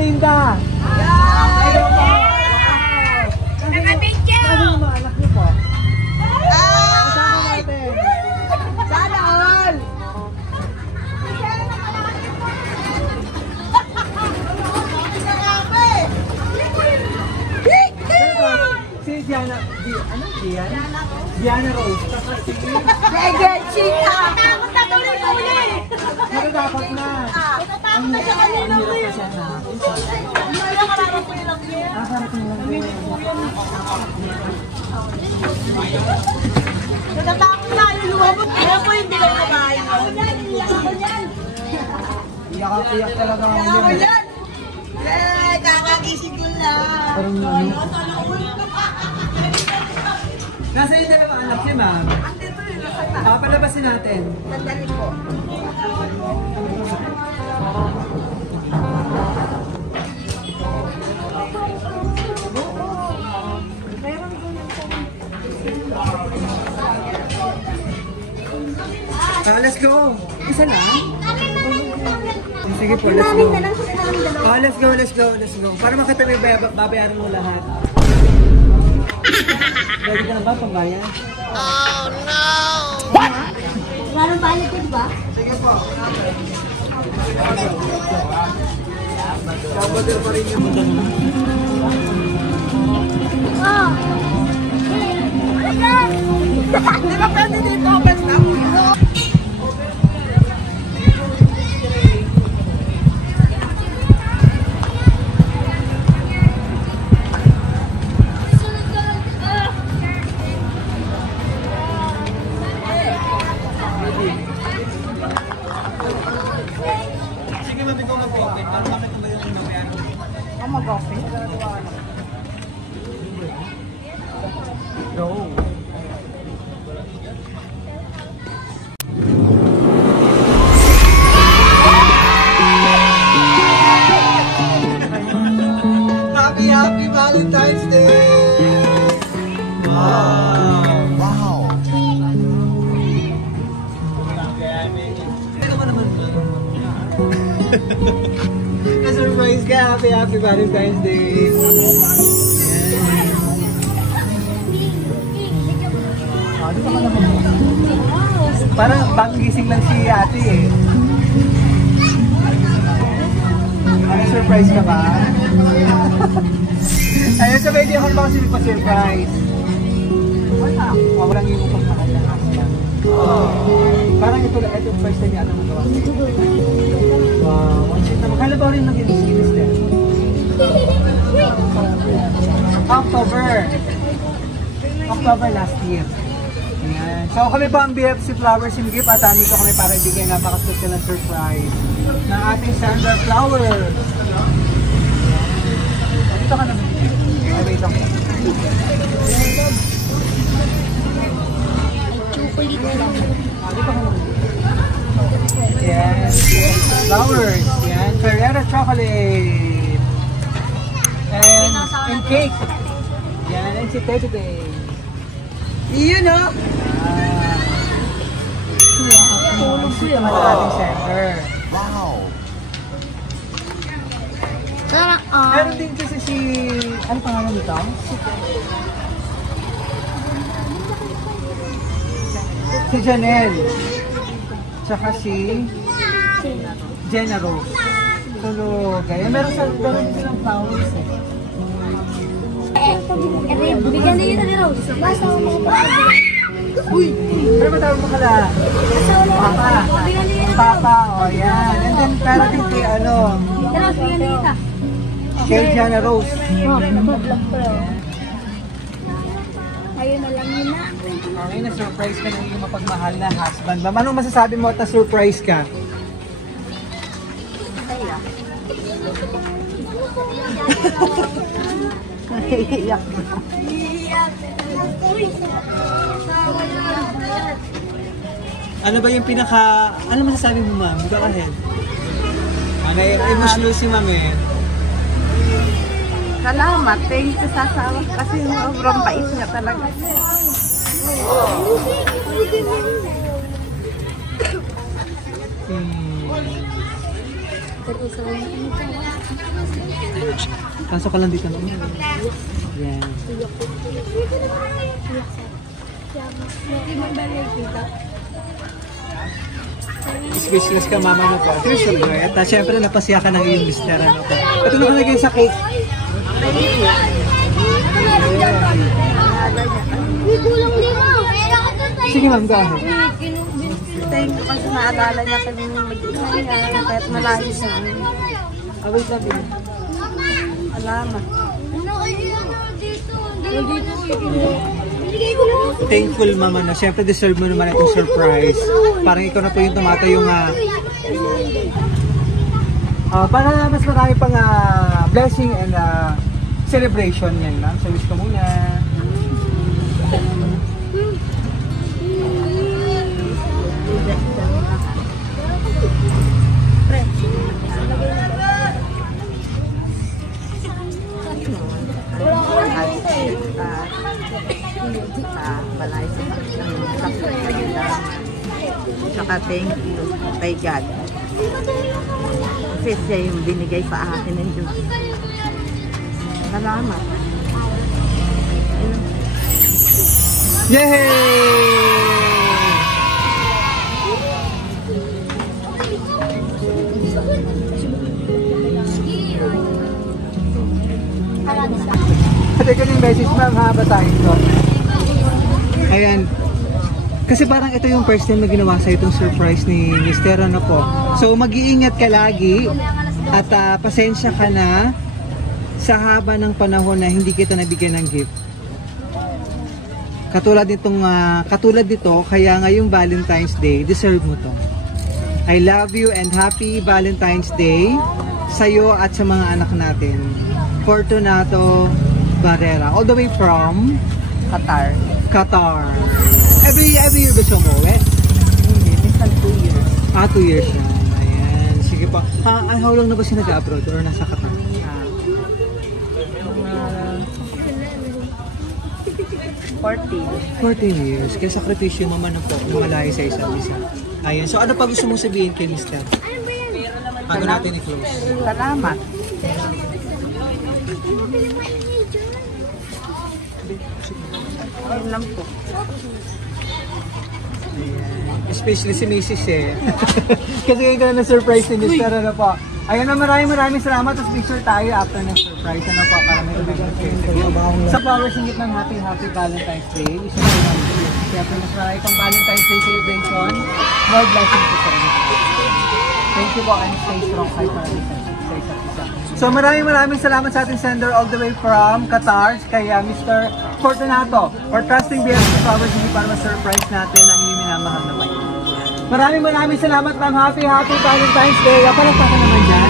Linda. Naka-video! Ano mga anak niyo po? Sana all! Si Diana, Diana Rose. Si Chika! Takot na tuloy-tuloy! dapat na. Takot na siya kanina ko yun. Wala ka lang po lang yun. Natatakot na yung lumabog. Kaya po hindi lang kumain. Iyak talaga ako Ako yun. yan! Eh, kakagising ko lang. Parang ano. Nasa yung dalawa anak niya, ma'am? Andito yun, nasa na. Palabasin natin. Sandali po. Let's go. Isa lang? Sige po, let's go. Let's go. Para makita mo yung babayaran mo lahat. Ready ka na ba pambayan? Oh no! What? Wala nang bayad din ba? Sige po. Kabagal pa rin yung mundo mo. Oh! Di ba pwede dito? Open na mo. Sige, mabigaw na po. Para makita mo yung babayaran mo. Ang mag-open? Go. Happy Valentine's Day! Wow! Ano ka naman? Na-surprise ka! Happy Valentine's Day! Dito ka naman. Parang bagong gising lang si ate eh. Surprise ka ba? Ayun, sabay di ako naman kasi pa-surprise. Wala. Walang yung pagmahal ng husband. Parang ito first time yata magawa. Wow. Makala ba rin nag-series din? October last year. Ayan. So kami po ang BFC Flowers in Gift at andito kami para ibigay napaka-special na surprise ng ating Sandra Flowers. Dito ka naman. Wait lang. Dito ka naman. Yes. Flowers. Yan. Ferrero chocolate. And cake. Yan. And si Tete. Iyon o. Tulog siya naman sa ating center. Wow. Meron din kasi si... Ano pangalan nito? Si Janelle. Tsaka si... Jenna Rose. Tulog. Meron din silang flowers eh. Bigyan na yun ni Rose. Basta ako Uy! Pero matawag mo ka lang. Papa. Papa, o yan. And then, pero din kay ano. Kay Jenna Rose. Ayun na lang yun na. Okay, na-surprise ka ng iyong mapagmahal na husband. Ma'am, anong masasabi mo at na-surprise ka? Iyak. Ano ba yung pinaka... Ano masasabi mo, ma'am? Go ahead. Emotional si ma'am eh. Salamat. Thank you sa asawa kasi sobrang bait niya talaga. Pasok ka lang dito naman. Yan. Speechless ka mama mo po. Ito yung silhouette. At syempre napasya ka ng iyong mister. Ano po. Ito na kalagay sa cake. Sige ma'am, dahil. Thank you kasi naalala niya kami ng mag-ina niya. Kahit malayo siya. Away sabi niya. Alamat. Thankful mama na. Syempre deserve mo naman itong surprise. Parang ikaw na po yung tumatayong para mas marami pang blessing and celebration yan ma'am. So wish ko muna. Malayo sa saka thank you kay God. Kasi siya yung binigay sa akin ng Diyos. Salamat. Yay! Teka yung message ma'am ha, basahin ko. Ayan. Kasi parang ito yung first time na ginawa sa itong surprise ni Mister ano po. So mag-iingat ka lagi at pasensya ka na sa haba ng panahon na hindi kita nabigyan ng gift. Katulad nito, kaya ngayong Valentine's Day, deserve mo to. I love you and happy Valentine's Day sa'yo at sa mga anak natin. Fortunato Barrera, all the way from Qatar. Every year ba siya umuwi? Hindi, minsan 2 years. 2 years siya. Ayan, sige pa. How long na ba siya nag-abroad or nasa Qatar? 14 years. Kaya sakripisyo mo man po, lumalayo sa isa't isa. Ayan, so ano pa gusto mong sabihin kay Mister? Bago natin i-close. Salamat. Ayun lang po. Especially si Mrs. eh. Kasi kayo ka na surprise ni Mr. Ano po. Ayun na, maraming salamat. Tapos picture tayo after ng surprise. Ano po, para may sa Flowers Singit ng Happy Valentine's Day. Isa na naman. Kaya po mas marami pang Valentine's Day celebration. More blessings po sa inyo. Thank you po and stay strong kayo para sa isa't isa. So maraming salamat sa ating sender all the way from Qatar kay Mr. Fortunato for trusting BFC Flowers Singit para ma-surprise natin ang inyong minamahal na bayan. Maraming salamat ma'am. Happy Valentine's Day. Palakpakan naman dyan.